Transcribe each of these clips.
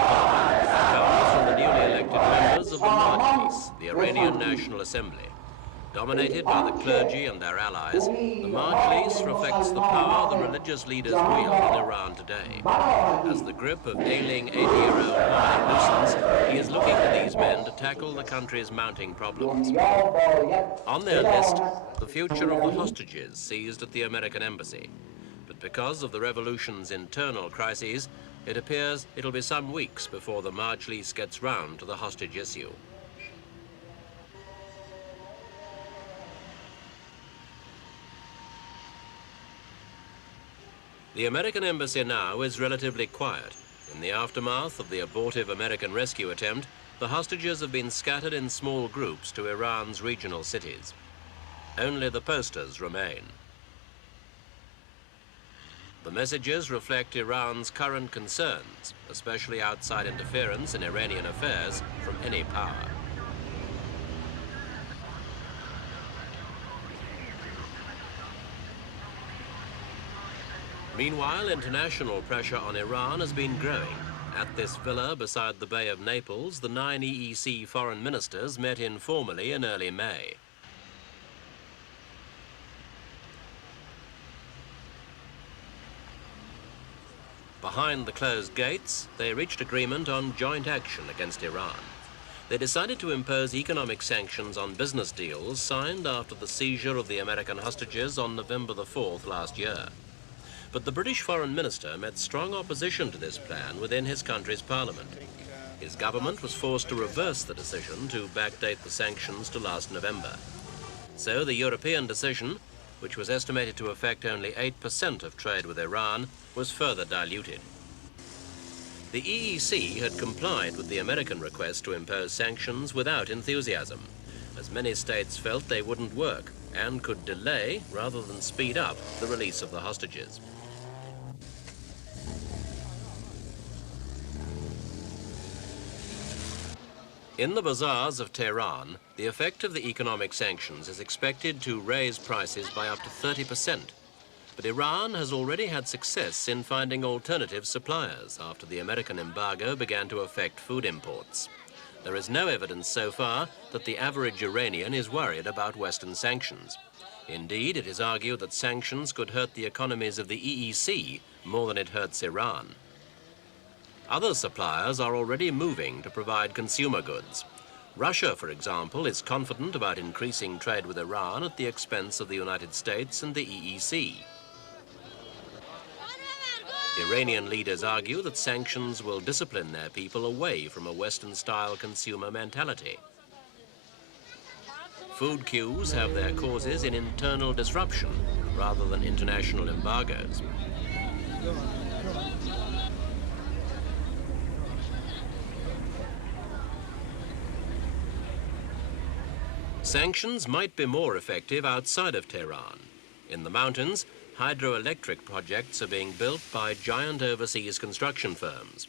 comes from the newly elected members of the Mullahs, the Iranian National Assembly. Dominated by the clergy and their allies, the Majlis reflects the power the religious leaders wield in Iran today. As the grip of ailing 80-year-old Khomeini loosens, he is looking to these men to tackle the country's mounting problems. On their list, the future of the hostages seized at the American embassy. But because of the revolution's internal crises, it appears it'll be some weeks before the Majlis gets round to the hostage issue. The American embassy now is relatively quiet. In the aftermath of the abortive American rescue attempt, the hostages have been scattered in small groups to Iran's regional cities. Only the posters remain. The messages reflect Iran's current concerns, especially outside interference in Iranian affairs from any power. Meanwhile, international pressure on Iran has been growing. At this villa beside the Bay of Naples, the 9 EEC foreign ministers met informally in early May. Behind the closed gates, they reached agreement on joint action against Iran. They decided to impose economic sanctions on business deals signed after the seizure of the American hostages on November the 4th last year. But the British foreign minister met strong opposition to this plan within his country's parliament. His government was forced to reverse the decision to backdate the sanctions to last November. So the European decision, which was estimated to affect only 8% of trade with Iran, was further diluted. The EEC had complied with the American request to impose sanctions without enthusiasm, as many states felt they wouldn't work and could delay, rather than speed up, the release of the hostages. In the bazaars of Tehran, the effect of the economic sanctions is expected to raise prices by up to 30%. But Iran has already had success in finding alternative suppliers after the American embargo began to affect food imports. There is no evidence so far that the average Iranian is worried about Western sanctions. Indeed, it is argued that sanctions could hurt the economies of the EEC more than it hurts Iran. Other suppliers are already moving to provide consumer goods. Russia, for example, is confident about increasing trade with Iran at the expense of the United States and the EEC. Iranian leaders argue that sanctions will discipline their people away from a Western-style consumer mentality. Food queues have their causes in internal disruption rather than international embargoes. Sanctions might be more effective outside of Tehran. In the mountains, hydroelectric projects are being built by giant overseas construction firms.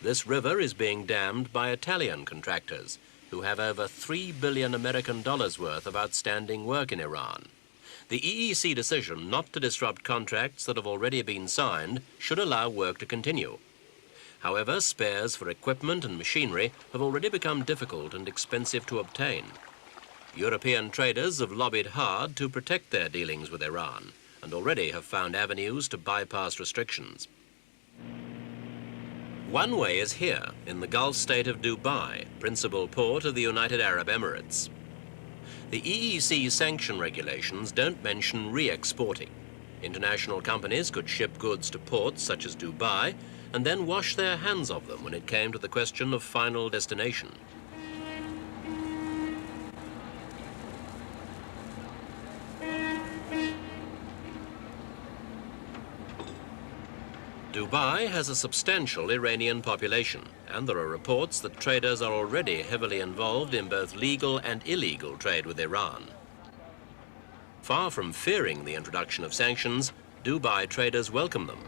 This river is being dammed by Italian contractors, who have over $3 billion American worth of outstanding work in Iran. The EEC decision not to disrupt contracts that have already been signed should allow work to continue. However, spares for equipment and machinery have already become difficult and expensive to obtain. European traders have lobbied hard to protect their dealings with Iran and already have found avenues to bypass restrictions. One way is here, in the Gulf state of Dubai, principal port of the United Arab Emirates. The EEC sanction regulations don't mention re-exporting. International companies could ship goods to ports such as Dubai and then wash their hands of them when it came to the question of final destination. Dubai has a substantial Iranian population, and there are reports that traders are already heavily involved in both legal and illegal trade with Iran. Far from fearing the introduction of sanctions, Dubai traders welcome them.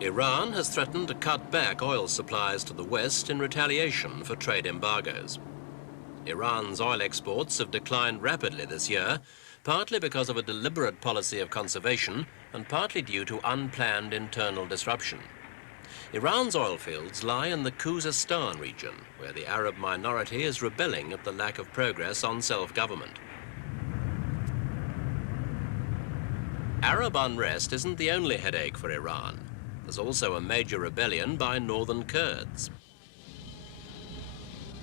Iran has threatened to cut back oil supplies to the West in retaliation for trade embargoes. Iran's oil exports have declined rapidly this year, partly because of a deliberate policy of conservation and partly due to unplanned internal disruption. Iran's oil fields lie in the Khuzestan region, where the Arab minority is rebelling at the lack of progress on self-government. Arab unrest isn't the only headache for Iran. There's also a major rebellion by northern Kurds.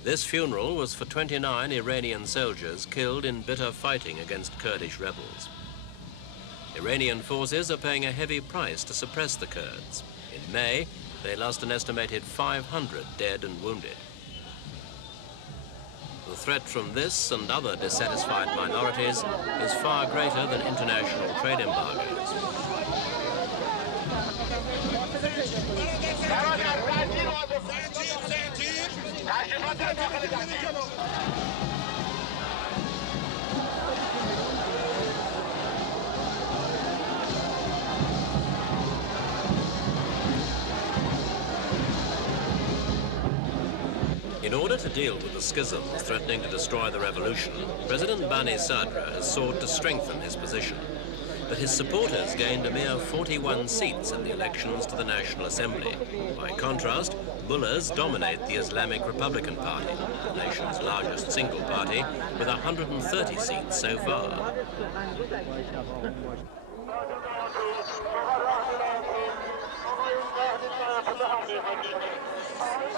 This funeral was for 29 Iranian soldiers killed in bitter fighting against Kurdish rebels. Iranian forces are paying a heavy price to suppress the Kurds. In May, they lost an estimated 500 dead and wounded. The threat from this and other dissatisfied minorities is far greater than international trade embargoes. In order to deal with the schisms threatening to destroy the revolution, President Bani Sadr has sought to strengthen his position. But his supporters gained a mere 41 seats in the elections to the National Assembly. By contrast, Mullahs dominate the Islamic Republican Party, the nation's largest single party, with 130 seats so far.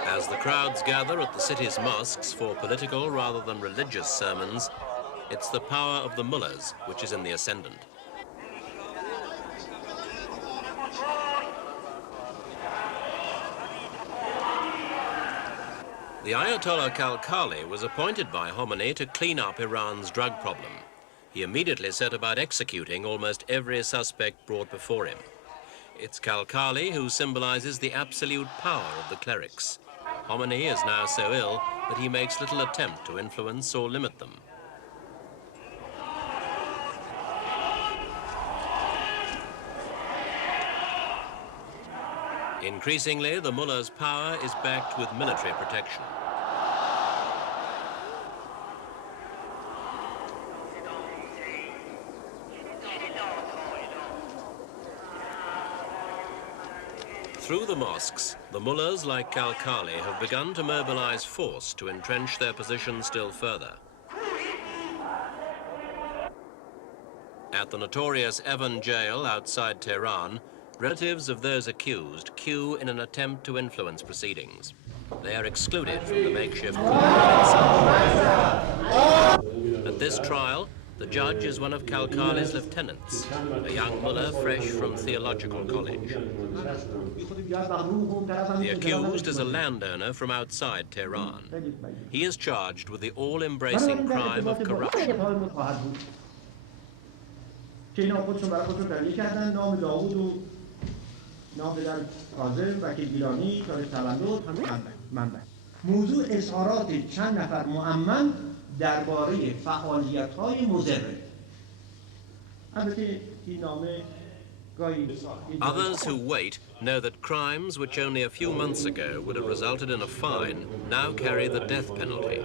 As the crowds gather at the city's mosques for political rather than religious sermons, it's the power of the mullahs which is in the ascendant. The Ayatollah Khalkhali was appointed by Khomeini to clean up Iran's drug problem. He immediately set about executing almost every suspect brought before him. It's Khalkhali who symbolizes the absolute power of the clerics. Khomeini is now so ill that he makes little attempt to influence or limit them. Increasingly, the mullah's power is backed with military protection. Through the mosques, the mullahs, like Khalkhali, have begun to mobilize force to entrench their position still further. At the notorious Evin jail outside Tehran, relatives of those accused queue in an attempt to influence proceedings. They are excluded from the makeshift court. At this trial, the judge is one of Khalkhali's lieutenants, a young mullah fresh from theological college. The accused is a landowner from outside Tehran. He is charged with the all-embracing crime of corruption. موضوع اظهارات چند نفر مؤمن درباره فعالیت‌های مضر. البته این نامه Others who wait know that crimes which only a few months ago would have resulted in a fine now carry the death penalty.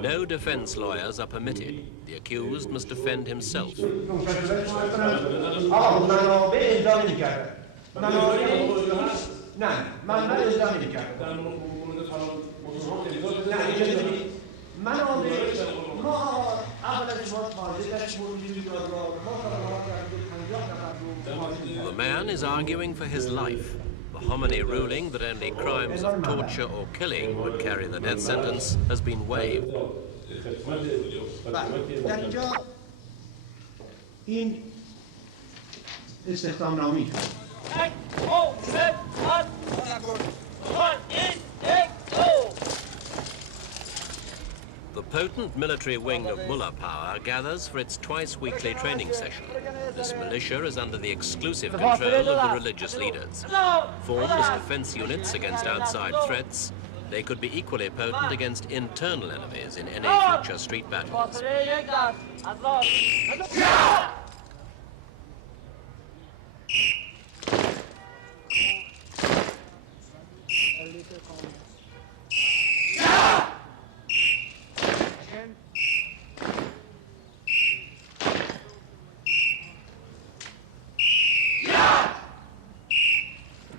No defense lawyers are permitted. The accused must defend himself. The man is arguing for his life. The Khomeini ruling that only crimes of torture or killing would carry the death sentence has been waived. The potent military wing of Mullah power gathers for its twice-weekly training session. This militia is under the exclusive control of the religious leaders. Formed as defense units against outside threats, they could be equally potent against internal enemies in any future street battles.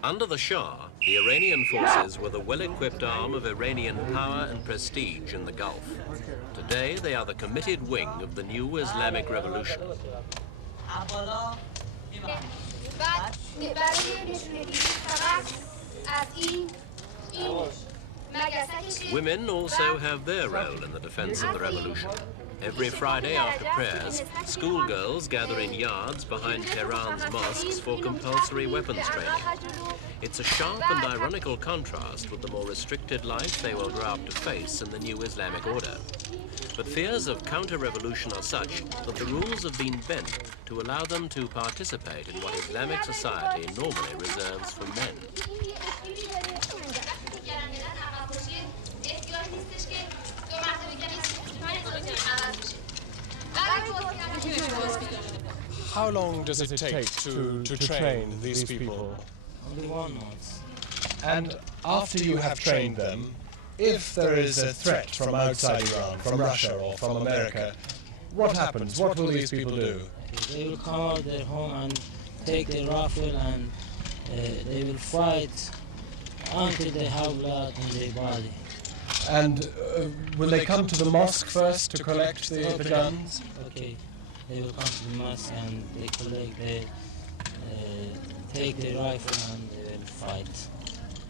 Under the Shah, the Iranian forces were the well-equipped arm of Iranian power and prestige in the Gulf. Today, they are the committed wing of the new Islamic Revolution. Women also have their role in the defense of the revolution. Every Friday after prayers, schoolgirls gather in yards behind Tehran's mosques for compulsory weapons training. It's a sharp and ironical contrast with the more restricted life they will grow up to face in the new Islamic order. But fears of counter-revolution are such that the rules have been bent to allow them to participate in what Islamic society normally reserves for men. How long does it take to train these people? Only 1 month. And after you have trained them, if there is a threat from outside Iran, from Russia or from America, what happens? What will these people do? They will come out their home and take their rifle and they will fight until they have blood in their body. And will they come to the mosque first to collect the guns? Okay, they will come to the mosque and they collect, they take their rifle and they will fight.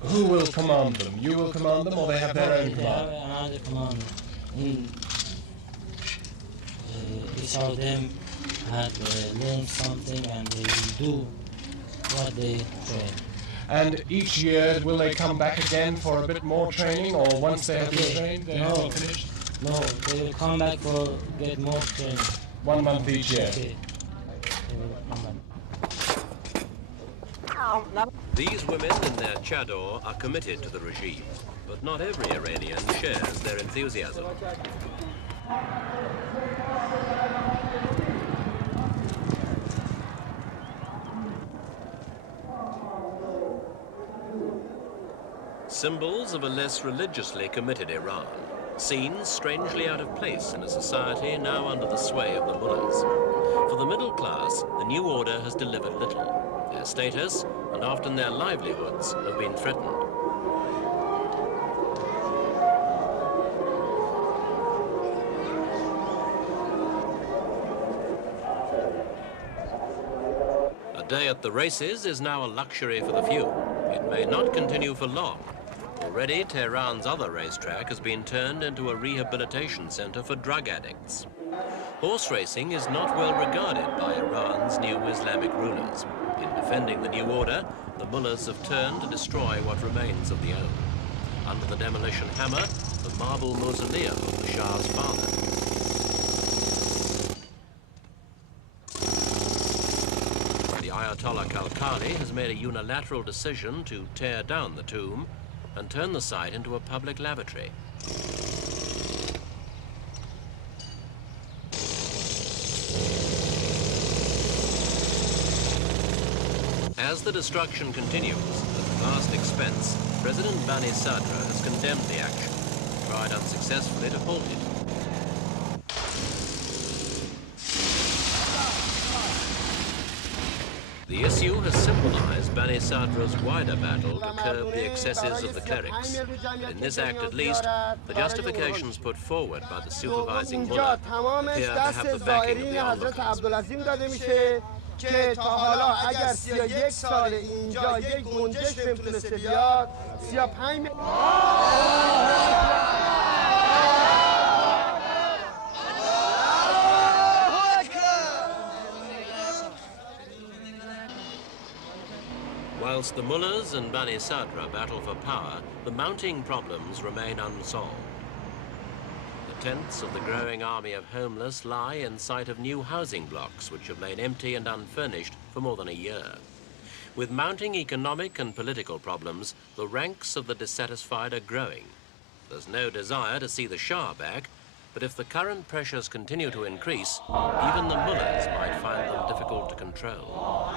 Who will command them? You will command them, or they have their own They have command? another command. Each of them had learned something and they will do what they train. And each year, will they come back again for a bit more training, or once they have been trained, they have been finished? No, they will come back for get more training. 1 month each year. Okay. They will come back. These women in their chador are committed to the regime, but not every Iranian shares their enthusiasm. Symbols of a less religiously committed Iran, scenes strangely out of place in a society now under the sway of the Mullahs. For the middle class, the new order has delivered little. Their status, and often their livelihoods, have been threatened. A day at the races is now a luxury for the few. It may not continue for long. Already, Tehran's other racetrack has been turned into a rehabilitation center for drug addicts. Horse racing is not well regarded by Iran's new Islamic rulers. In defending the new order, the mullahs have turned to destroy what remains of the old. Under the demolition hammer, the marble mausoleum of the Shah's father. The Ayatollah Khalkhali has made a unilateral decision to tear down the tomb and turn the site into a public lavatory. As the destruction continues, at vast expense, President Bani Sadr has condemned the action, tried unsuccessfully to halt it. The issue has symbolized Bani Sadr's wider battle to curb the excesses of the clerics. But in this act, at least, the justifications put forward by the supervising mullah appear to have the backing of the onlookers. که تا حالا اگر 31 سال اینجا یک گنجش نمیتونسته بیاد 35 Whilst the mullahs and Bani Sadr battle for power, the mounting problems remain unsolved. The tents of the growing army of homeless lie in sight of new housing blocks which have lain empty and unfurnished for more than a year. With mounting economic and political problems, the ranks of the dissatisfied are growing. There's no desire to see the Shah back, but if the current pressures continue to increase, even the mullahs might find them difficult to control.